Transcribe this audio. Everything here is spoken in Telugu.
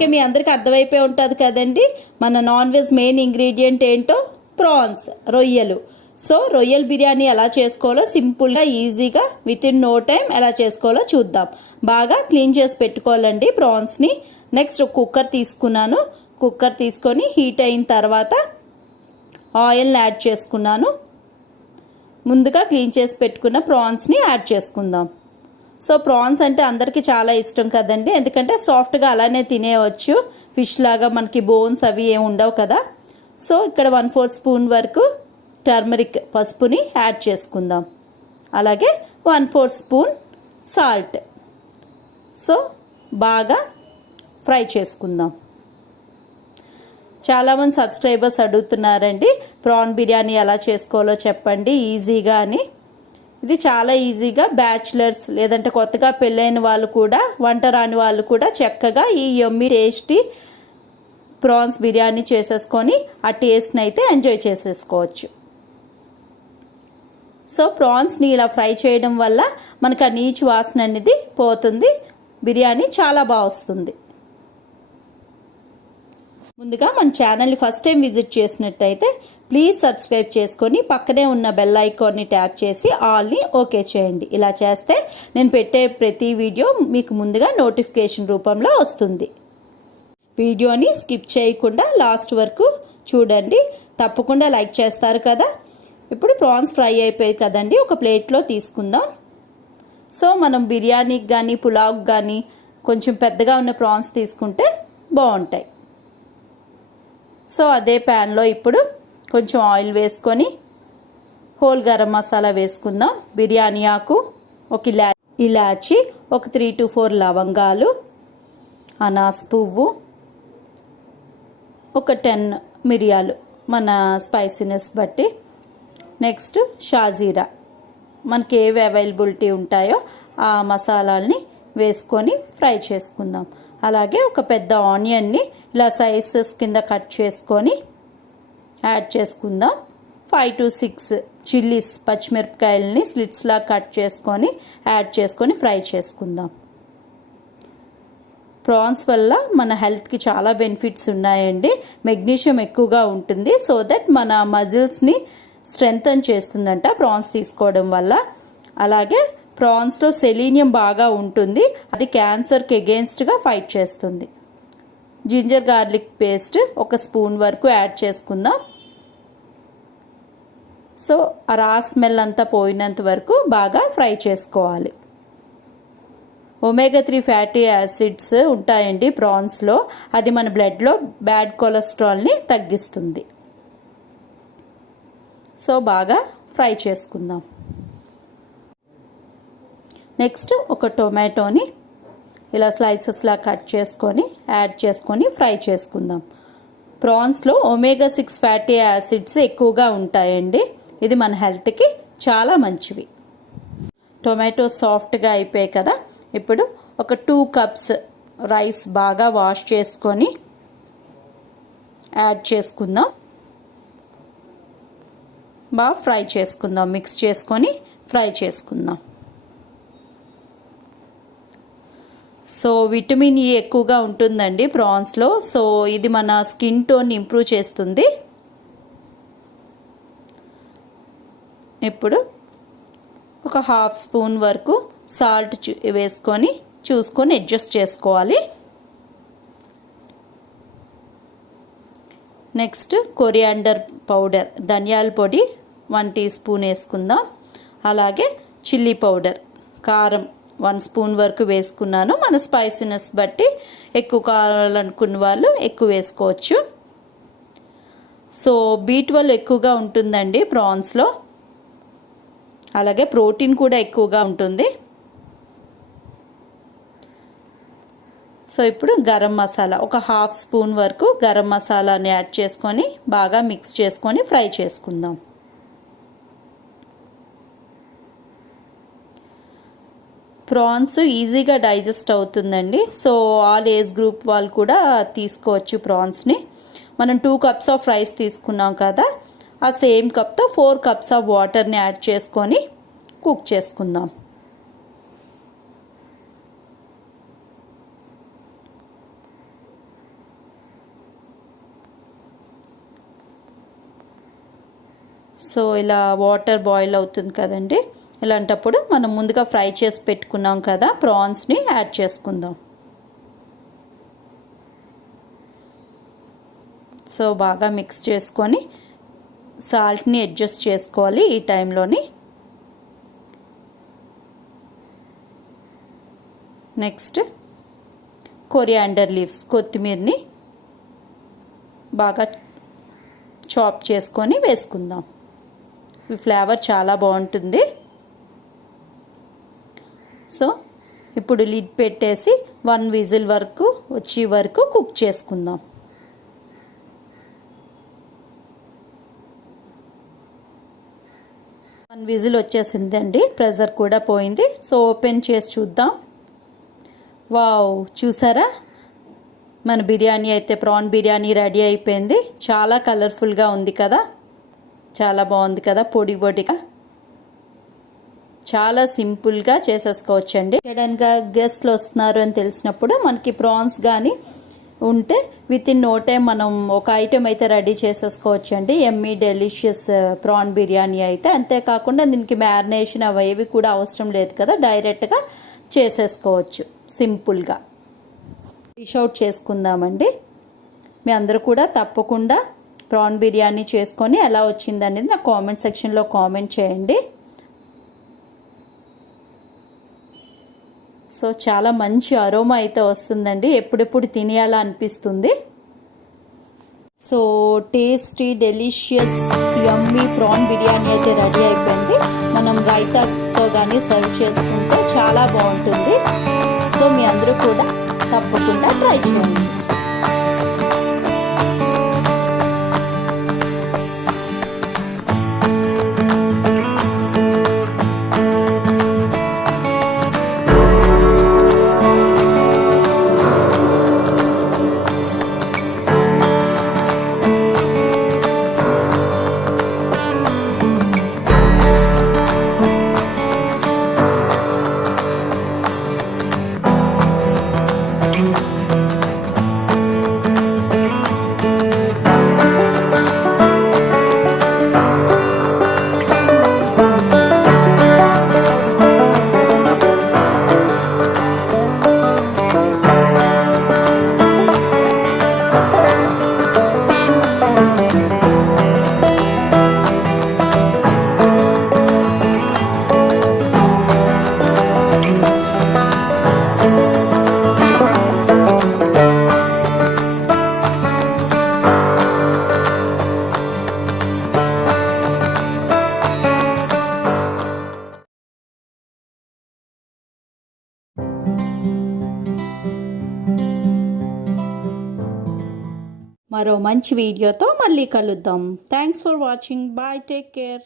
ఇప్పటికే మీ అందరికీ అర్థమైపోయి ఉంటుంది కదండి మన నాన్ వెజ్ మెయిన్ ఇంగ్రీడియంట్ ఏంటో ప్రాన్స్ రొయ్యలు. సో రొయ్యల బిర్యానీ ఎలా చేసుకోవాలో సింపుల్గా ఈజీగా విత్ ఇన్ నో టైం ఎలా చేసుకోవాలో చూద్దాం. బాగా క్లీన్ చేసి పెట్టుకోవాలండి ప్రాన్స్ని. నెక్స్ట్ కుక్కర్ తీసుకున్నాను. కుక్కర్ తీసుకొని హీట్ అయిన తర్వాత ఆయిల్ని యాడ్ చేసుకున్నాను. ముందుగా క్లీన్ చేసి పెట్టుకున్న ప్రాన్స్ని యాడ్ చేసుకుందాం. సో ప్రాన్స్ అంటే అందరికీ చాలా ఇష్టం కదండి, ఎందుకంటే సాఫ్ట్గా అలానే తినేయవచ్చు. ఫిష్ లాగా మనకి బోన్స్ అవి ఏమి ఉండవు కదా. సో ఇక్కడ 1/4 స్పూన్ వరకు టర్మరిక్ పసుపుని యాడ్ చేసుకుందాం. అలాగే 1/4 స్పూన్ సాల్ట్. సో బాగా ఫ్రై చేసుకుందాం. చాలామంది సబ్స్క్రైబర్స్ అడుగుతున్నారండి ప్రాన్ బిర్యానీ ఎలా చేసుకోవాలో చెప్పండి ఈజీగా అని. ఇది చాలా ఈజీగా బ్యాచిలర్స్ లేదంటే కొత్తగా పెళ్ళైన వాళ్ళు కూడా వంట రాని వాళ్ళు కూడా చక్కగా ఈ యమ్మీ టేస్టీ ప్రాన్స్ బిర్యానీ చేసేసుకొని ఆ టేస్ట్ని అయితే ఎంజాయ్ చేసేసుకోవచ్చు. సో ప్రాన్స్ని ఇలా ఫ్రై చేయడం వల్ల మనకు ఆ నీచు వాసన అనేది పోతుంది, బిర్యానీ చాలా బాగా వస్తుంది. ముందుగా మన ఛానల్ని ఫస్ట్ టైం విజిట్ చేసినట్టయితే ప్లీజ్ సబ్స్క్రైబ్ చేసుకొని పక్కనే ఉన్న బెల్ ఐకాన్ని ట్యాప్ చేసి ఆల్ని ఓకే చేయండి. ఇలా చేస్తే నేను పెట్టే ప్రతి వీడియో మీకు ముందుగా నోటిఫికేషన్ రూపంలో వస్తుంది. వీడియోని స్కిప్ చేయకుండా లాస్ట్ వరకు చూడండి, తప్పకుండా లైక్ చేస్తారు కదా. ఇప్పుడు ప్రాన్స్ ఫ్రై అయిపోయాయి కదండి, ఒక ప్లేట్లో తీసుకుందాం. సో మనం బిర్యానీకి కానీ పులావ్కి కానీ కొంచెం పెద్దగా ఉన్న ప్రాన్స్ తీసుకుంటే బాగుంటాయి. సో అదే ప్యాన్లో ఇప్పుడు కొంచెం ఆయిల్ వేసుకొని హోల్ గరం మసాలా వేసుకుందాం. బిర్యానీ ఆకు, ఒక ఇలాచి, ఒక 3 to 4 లవంగాలు, అనాస్ పువ్వు, ఒక 10 మిరియాలు మన స్పైసీనెస్ బట్టి. నెక్స్ట్ షాజీరా, మనకి ఏవి అవైలబిలిటీ ఉంటాయో ఆ మసాలాల్ని వేసుకొని ఫ్రై చేసుకుందాం. అలాగే ఒక పెద్ద ఆనియన్ని ఇలా సైజెస్ కింద కట్ చేసుకొని యాడ్ చేసుకుందాం. 5 to 6 చిల్లీస్ పచ్చిమిరపకాయలని స్లిట్స్లా కట్ చేసుకొని యాడ్ చేసుకొని ఫ్రై చేసుకుందాం. ప్రాన్స్ వల్ల మన హెల్త్కి చాలా బెనిఫిట్స్ ఉన్నాయండి. మెగ్నీషియం ఎక్కువగా ఉంటుంది, సో దట్ మన మజిల్స్ని స్ట్రెంగ్తన్ చేస్తుందంట ప్రాన్స్ తీసుకోవడం వల్ల. అలాగే ప్రాన్స్లో సెలీనియం బాగా ఉంటుంది, అది క్యాన్సర్కి ఎగెయిన్స్ట్గా ఫైట్ చేస్తుంది. జింజర్ గార్లిక్ పేస్ట్ ఒక స్పూన్ వరకు యాడ్ చేసుకుందాం. సో ఆ రా స్మెల్ అంతా పోయినంత వరకు బాగా ఫ్రై చేసుకోవాలి. ఒమేగా 3 ఫ్యాటీ యాసిడ్స్ ఉంటాయండి ప్రాన్స్లో, అది మన బ్లడ్లో బ్యాడ్ కొలెస్ట్రాల్ని తగ్గిస్తుంది. సో బాగా ఫ్రై చేసుకుందాం. నెక్స్ట్ ఒక టొమాటోని ఇలా స్లైసెస్లా కట్ చేసుకొని యాడ్ చేసుకొని ఫ్రై చేసుకుందాం. ప్రాన్స్లో ఒమేగా 6 ఫ్యాటీ యాసిడ్స్ ఎక్కువగా ఉంటాయండి, ఇది మన హెల్త్కి చాలా మంచివి. టొమాటో సాఫ్ట్గా అయిపోయాయి కదా. ఇప్పుడు ఒక 2 cups రైస్ బాగా వాష్ చేసుకొని యాడ్ చేసుకుందాం. బాగా ఫ్రై చేసుకుందాం, మిక్స్ చేసుకొని ఫ్రై చేసుకుందాం. సో విటమిన్ ఈ ఎక్కువగా ఉంటుందండి ప్రాన్స్లో, సో ఇది మన స్కిన్ టోన్ ఇంప్రూవ్ చేస్తుంది. ఇప్పుడు ఒక 1/2 స్పూన్ వరకు సాల్ట్ వేసుకొని చూసుకొని అడ్జస్ట్ చేసుకోవాలి. నెక్స్ట్ కొరియాండర్ పౌడర్ ధనియాల పొడి 1 teaspoon వేసుకుందాం. అలాగే చిల్లీ పౌడర్ కారం 1 స్పూన్ వరకు వేసుకున్నాను. మన స్పైసీనెస్ బట్టి ఎక్కువ కావాలనుకున్న వాళ్ళు ఎక్కువ వేసుకోవచ్చు. సో B12 ఎక్కువగా ఉంటుందండి ప్రాన్స్లో, అలాగే ప్రోటీన్ కూడా ఎక్కువగా ఉంటుంది. సో ఇప్పుడు గరం మసాలా ఒక 1/2 స్పూన్ వరకు గరం మసాలాని యాడ్ చేసుకొని బాగా మిక్స్ చేసుకొని ఫ్రై చేసుకుందాం. ప్రాన్స్ ఈజీగా డైజెస్ట్ అవుతుందండి. సో ఆల్ ఏజ్ గ్రూప్ వాళ్ళు కూడా తీసుకోవచ్చు ప్రాన్స్ని. మనం 2 cups ఆఫ్ రైస్ తీసుకున్నాం కదా, ఆ సేమ్ కప్తో 4 cups ఆఫ్ వాటర్ని యాడ్ చేసుకొని కుక్ చేసుకుందాం. సో ఇలా వాటర్ బాయిల్ అవుతుంది కదండి, ఇలాంటప్పుడు మనం ముందుగా ఫ్రై చేసి పెట్టుకున్నాం కదా ప్రాన్స్ని యాడ్ చేసుకుందాం. సో బాగా మిక్స్ చేసుకొని సాల్ట్ని అడ్జస్ట్ చేసుకోవాలి ఈ టైంలోని. నెక్స్ట్ కొరియాండర్ లీవ్స్, కొత్తిమీరని బాగా చాప్ చేసుకొని వేసుకుందాం. ఈ ఫ్లేవర్ చాలా బాగుంటుంది. సో ఇప్పుడు లిడ్ పెట్టేసి 1 విజిల్ వరకు వచ్చే వరకు కుక్ చేసుకుందాం. విజిల్ వచ్చేసిందండి, ప్రెషర్ కూడా పోయింది. సో ఓపెన్ చేసి చూద్దాం. వావ్, చూసారా మన బిర్యానీ అయితే ప్రాన్ బిర్యానీ రెడీ అయిపోయింది. చాలా కలర్ఫుల్గా ఉంది కదా, చాలా బాగుంది కదా, పొడి పొడిగా. చాలా సింపుల్గా చేసేసుకోవచ్చండి. సడన్గా గెస్ట్లు వస్తున్నారు అని తెలిసినప్పుడు మనకి ప్రాన్స్ కానీ ఉంటే వితిన్ నో టైం మనం ఒక ఐటెం అయితే రెడీ చేసేసుకోవచ్చు అండి. ఎమ్మీ డెలిషియస్ ప్రాన్ బిర్యానీ అయితే. అంతేకాకుండా దీనికి మ్యారినేషన్ అవేవి కూడా అవసరం లేదు కదా, డైరెక్ట్గా చేసేసుకోవచ్చు సింపుల్గా. డిష్ అవుట్ చేసుకుందామండి. మీ అందరూ కూడా తప్పకుండా ప్రాన్ బిర్యానీ చేసుకొని ఎలా వచ్చిందనేది నా కామెంట్ సెక్షన్లో కామెంట్ చేయండి. సో చాలా మంచి అరోమా అయితే వస్తుందండి, ఎప్పుడెప్పుడు తినేయాలా అనిపిస్తుంది. సో టేస్టీ డెలిషియస్ యమ్మీ ప్రాన్ బిర్యానీ అయితే రెడీ అయిపోయింది. మనం రైతాతో కానీ సర్వ్ చేసుకుంటే చాలా బాగుంటుంది. సో మీ అందరూ కూడా తప్పకుండా ట్రై చేయండి. మరో మంచి వీడియోతో మళ్ళీ కలుద్దాం. Thanks for watching. Bye, take care.